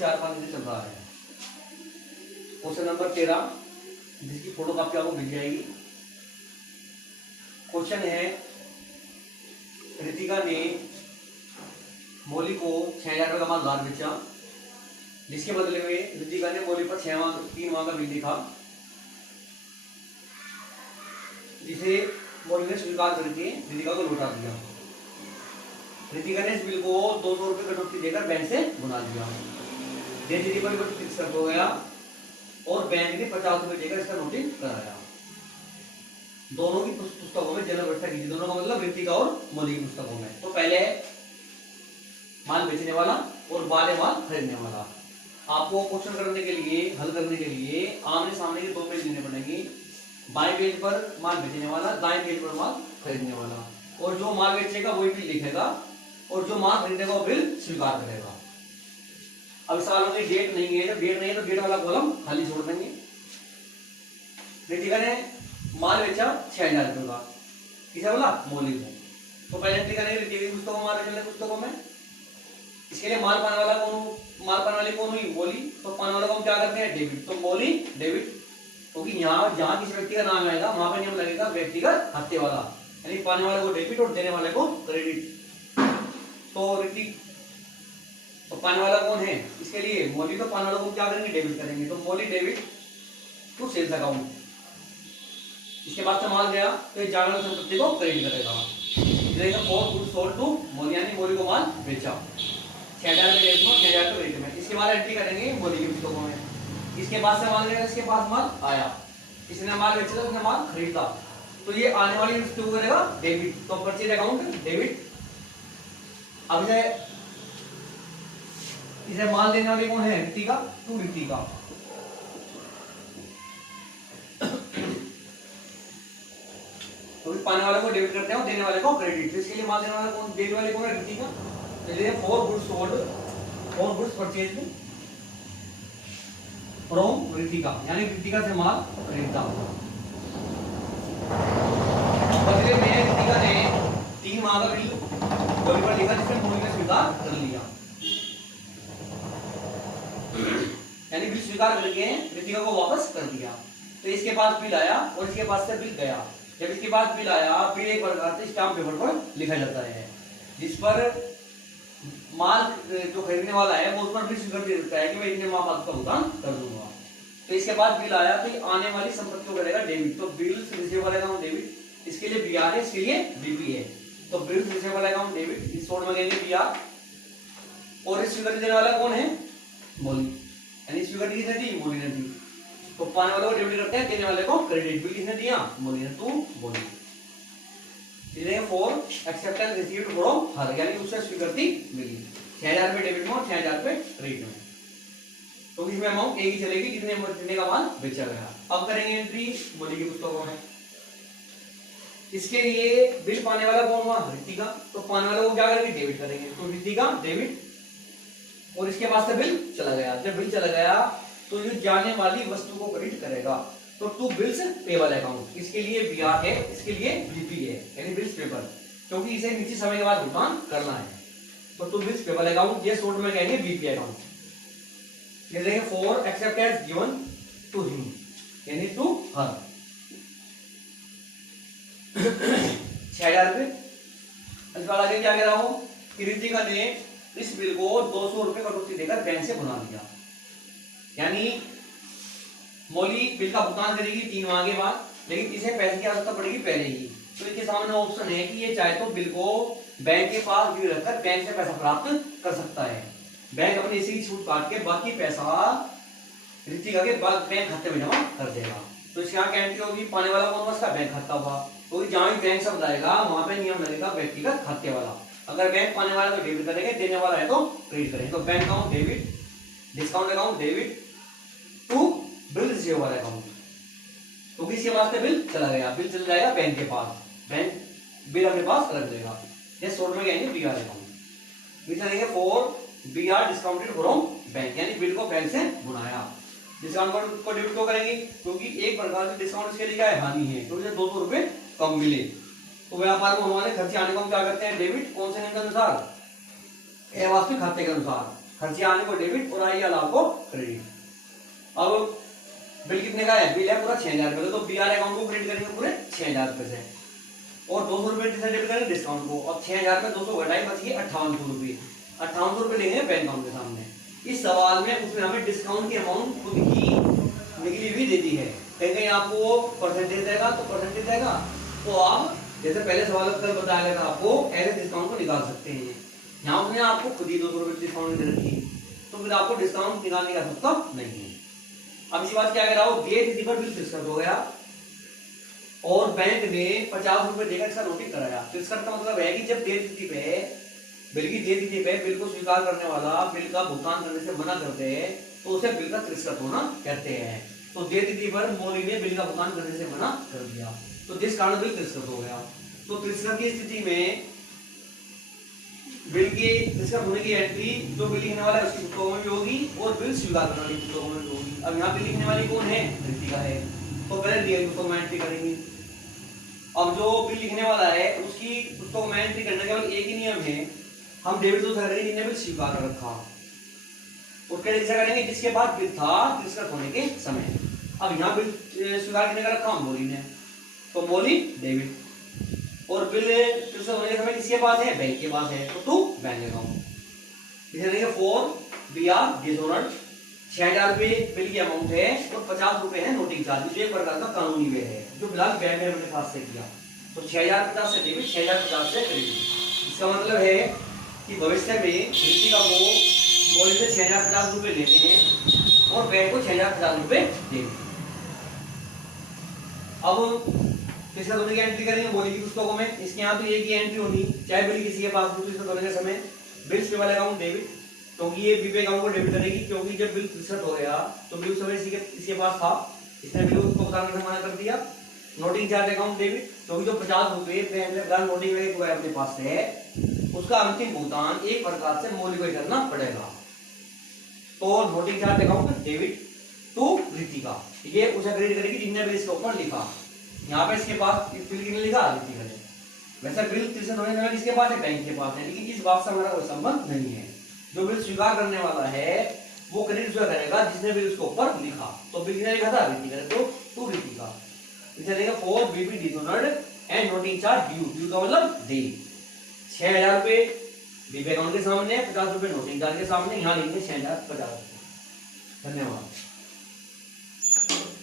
4-5 दिन से चल रहा है। क्वेश्चन नंबर 13 जिसकी फोटो कॉपी आपको मिल जाएगी। क्वेश्चन है रितिका ने मौली को 6,000 रुपये का माल उधार बेचा, जिसके बदले में रितिका ने मौली पर 3 माह का बिल लिखा, जिसे मौली ने स्वीकार करके रितिका को लौटा दिया। रितिका ने इस बिल को 200 रुपये कटौती देकर बैंक से बुना लिया। देती पर फिक्स कर हो गया और बैंक ने 50 रुपये देकर इसका नोटिस कराया। दोनों की पुस्तकों में जन्म व्यवस्था की थी, दोनों का मतलब रितिका और मौली की पुस्तकों में। तो पहले माल बेचने वाला और बाद में माल खरीदने वाला। आपको क्वेश्चन करने के लिए, हल करने के लिए आमने सामने के 2 पेज लेने पड़ेंगे। बाएं पेज पर माल बेचने वाला, दाएं पेज पर माल खरीदने वाला। और जो माल बेचेगा वही बिल लिखेगा और जो माल खरीदेगा वो बिल स्वीकार करेगा। अब सवालों की डेट नहीं है, जब डेट नहीं है तो डेट वाला कॉलम खाली छोड़ देंगे। रितिका ने माल बेचा 6,000 रुपये का, किसे बोला? मौली को। तो पहले रितिका ने रितिका की पुस्तकों में माल बेचने पुस्तकों में, इसके लिए माल पाने वाला कौन? माल पाने वाली कौन हुई? मौली। तो पाने वाला को हम क्या करते हैं? डेबिट। तो मौली डेबिट, क्योंकि यहाँ जहां किसी व्यक्ति का नाम आएगा वहां पर नियम लगेगा व्यक्तिगत हत्ते वाला, यानी पाने वाले को डेबिट और देने वाले को क्रेडिट। तो ऋतिक तो पाने वाला कौन है? इसके लिए मौली। तो पाने वाला को क्या करेंगे? डेबिट करेंगे। तो मौली डेबिट टू सेल्स अकाउंट। इसके बाद से माल गया तो जाने वाली संपत्ति को क्रेडिट करेगा। फॉर गुड्स सोल्ड टू मौली, यानी मौली को माल बेचा 6,000 के रेट में, 6,000 के रेट में। इसके बाद एंट्री करेंगे मौली की पुस्तकों में। इसके बाद से माल गया, इसके पास माल आया, इसने माल बेचा, इसने माल खरीदा, तो ये आने वाली वस्तु को करेगा डेबिट। तो परचेज अकाउंट डेबिट। अब इसे माल देने वाली कौन है? रितिका टू रितिका। तो पाने वाले को डेबिट करते हैं और देने वाले को क्रेडिट। इसके लिए माल देने वाला कौन? देने वाले कौन है? रितिका। चलिए for goods sold, for goods purchase from Ritika, यानी रितिका से माल खरीदा। बदले में रितिका ने 3 माह का बिल मौली पर लिखा, जिसे मौली ने स्वीकार कर लिया, यानी बिल स्वीकार करके रितिका को वापस कर दिया। तो इसके पास बिल आया और इसके पास से बिल गया। जब इसके पास बिल आया, बिल एक प्रकार से स्टाम्प पेपर पर लिखा जाता है, जिस पर माल जो खरीदने वाला है वो उस पर बिल स्वीकार दे देता है कि मैं इतने माह बाद का भुगतान कर दूंगा। तो इसके बाद बिल आया तो आने वाली संपत्ति को करेगा डेबिट। तो बिल्स रिसीवेबल अकाउंट डेबिट, इसके लिए बीआर है, इसके लिए बीपी है। तो बिल्स रिसीवेबल अकाउंट डेबिट, इस शॉर्ट में कहेंगे बीआर। और इस स्वीकृति देने वाला कौन है? मौली, यानी स्वीकृति किसने दी? मौली ने दी। तो पाने वाले को डेबिट करते हैं, देने वाले को क्रेडिट। बिल किसने दिया? मौली ने। To Mauli. For acceptance received from her, यानी उससे स्वीकृति मिली 6,000 रुपये डेबिट में और 6,000 रुपये क्रेडिट में। तो इसमें अमाउंट एक ही चलेगी जितने का माल बेचा गया। अब करेंगे एंट्री मौली की पुस्तकों में। इसके लिए बिल पाने वाला कौन हुआ? रितिका। तो पाने वाले को क्या करेंगे? डेबिट करेंगे। तो रितिका डेबिट, और इसके बाद से बिल चला गया। जब बिल चला गया तो ये जाने वाली वस्तु को क्रेडिट करेगा। तो टू बिल्स पेबल अकाउंट, इसके लिए बीआर है, इसके लिए बीपी है, यानी बिल्स पेबल, क्योंकि इसे निश्चित समय के बाद भुगतान करना है। तो टू बिल्स पेबल अकाउंट, ये शॉर्ट में कहेंगे बीपी अकाउंट। ये देखें for acceptance given to him, यानी टू हर 6,000 रुपये। इस बार आगे क्या कह रहा हूं कि रितिका ने इस बिल को 200 रुपये कटौती देकर बैंक से बुना लिया, यानी मौली बिल का भुगतान करेगी 3 माह के बाद, लेकिन इसे पैसे की आवश्यकता पड़ेगी पहले ही। तो इसके सामने ऑप्शन है कि ये चाहे तो बिल को बैंक के पास भी रखकर बैंक से पैसा प्राप्त कर सकता है। बैंक अपनी इसी की छूट काट के बाकी पैसा रितिका के बाद बैंक खाते में जमा कर देगा। तो इसके यहाँ एंट्री होगी, पाने वाला कौन? उसका बैंक खाता होगा। तो जहां भी बैंक शब्द आएगा वहां पे नियम लगेगा व्यक्तिगत खाते वाला। अगर बैंक पाने वाला को डेबिट करेंगे, देने वाला है तो क्रेडिट करेंगे। तो bank account debit, discount account debit to bill receivable account, क्योंकि इसके पास बिल चला गया, बिल चला जाएगा बैंक के पास, बैंक बिल अपने पास रख देगा। ये शॉर्ट में कहेंगे बीआर अकाउंट। लिखेंगे for BR discounted from bank, यानी बिल को बैंक से बुनाया। डिस्काउंट को डेबिट क्यों करेंगे? क्योंकि एक प्रकार से डिस्काउंट इसके लिए क्या है? हानि है, तो 200 रुपए कम मिले। तो व्यापार में होने वाले खर्चे आने को हम क्या करते हैं? डेबिट। कौन से नियम के अनुसार? वास्तविक खाते के अनुसार। खर्चे आने को डेबिट और आय लाभ को क्रेडिट। अब बिल कितने का है, बिल है पूरा 6000 रुपये का, तो बीआर अकाउंट को क्रेडिट करेंगे पूरे 6000 रुपये से, और 200 रुपये डेबिट करेंगे डिस्काउंट को, और 6000 में 200 घटाए बच गए 5800 रुपये। 5800 रुपये लेंगे बैंक अकाउंट के सामने। इस सवाल में उसमें हमें डिस्काउंट की अमाउंट खुद की निकली हुई देती है, कहीं कहीं आपको परसेंटेज देगा तो परसेंटेज देगा, तो आप जैसे पहले सवाल कल बताया गया था आपको ऐसे डिस्काउंट को निकाल सकते हैं। यहाँ उसने आपको खुद ही 200 रुपये डिस्काउंट दे रखी, तो फिर आपको डिस्काउंट निकालने का मतलब नहीं है। अब इसी बात क्या कह रहा हूँ, देय तिथि पर बिल फिक्स हो गया और बैंक ने 50 रुपए देकर इसका नोटिस कराया। फिक्स का मतलब है कि जब देय तिथि पे बिल की देय तिथि पे बिल को स्वीकार करने वाला बिल का भुगतान करने से मना करते हैं तो उसे बिल का तिरस्कृत होना कहते हैं। तो देय तिथि पर मौलवी ने बिल का भुगतान करने से मना कर दिया, तो जिस कारण बिल तिरस्कृत हो गया। तो तिरस्कृत की स्थिति में बिल के तिरस्कृत होने की एंट्री जो बिल लिखने वाला है उसकी पुस्तकों में भी होगी और बिल स्वीकार करने वाली पुस्तकों में भी होगी। अब यहाँ बिल लिखने वाली कौन है, रितिका है, तो पहले डीएल पुस्तकों में एंट्री करेंगे। अब जो बिल लिखने वाला है उसकी पुस्तकों में एंट्री करने का केवल एक ही नियम है, हम डेबिट तो करेंगे जिसने बिल स्वीकार कर रखा, उसके लिए करेंगे जिसके पास बिल था तिरस्कृत होने के समय। अब यहाँ बिल स्वीकार करने का रखा मौली ने, तो मौली डेबिट, और बिल तिरस्कृत होने के समय किसके पास है, बैंक के पास है, तो टू बैंक अकाउंट। इसे देंगे फॉर बीआर डिसऑनर्ड। 6000 रुपये बिल की अमाउंट है और 50 रुपए है नोटिंग चार्ज, जो एक प्रकार का कानूनी व्यय है जो फिलहाल बैंक ने अपने पास से किया। तो 6050 से डेबिट, 6050 से क्रेडिट। इसका मतलब है कि भविष्य में रितिका को मौली से 6050 रुपए लेते हैं और बैंक को 6050 रुपए देंगे। अब किसका दोनों की एंट्री करेंगे मौली की पुस्तकों में, इसके यहाँ तो एक ही एंट्री होनी, चाहे बिल किसी के पास हो तो इसको करने के समय बिल्स पे वाला अकाउंट डेबिट, क्योंकि ये बीपे अकाउंट को डेबिट करेगी, क्योंकि जब बिल तिरस्कृत हो गया तो बिल समय इसके पास था, इसने बिल उसको भुगतान करने से मना कर दिया। नोटिंग चार्ज अकाउंट डेबिट, क्योंकि जो 50 रुपए नोटिंग लगे अपने पास से उसका अंतिम भुगतान एक प्रकार से मौली को करना पड़ेगा। तो noting charge account debit to Ritika, ये उसे क्रेडिट करेगी जिसने बिल इसके ऊपर लिखा। यहाँ पे इसके पास बिल किसने लिखा, रितिका ने। वैसे बिल तिरस्कृत होने के समय किसके पास है, बैंक के पास है, लेकिन इस बात से हमारा कोई संबंध नहीं है। जो बिल स्वीकार करने वाला है वो क्रेडिट स्वीकार करेगा जिसने बिल उसके ऊपर लिखा, तो बिल किसने लिखा था, रितिका ने, तो टू रितिका। इसे देगा for BP dishonoured and noting charge due का मतलब दे। 6000 रुपए बीपी अकाउंट के सामने, 50 रुपए नोटिंग चार्ज के सामने, यहाँ लिखेंगे 6050। धन्यवाद।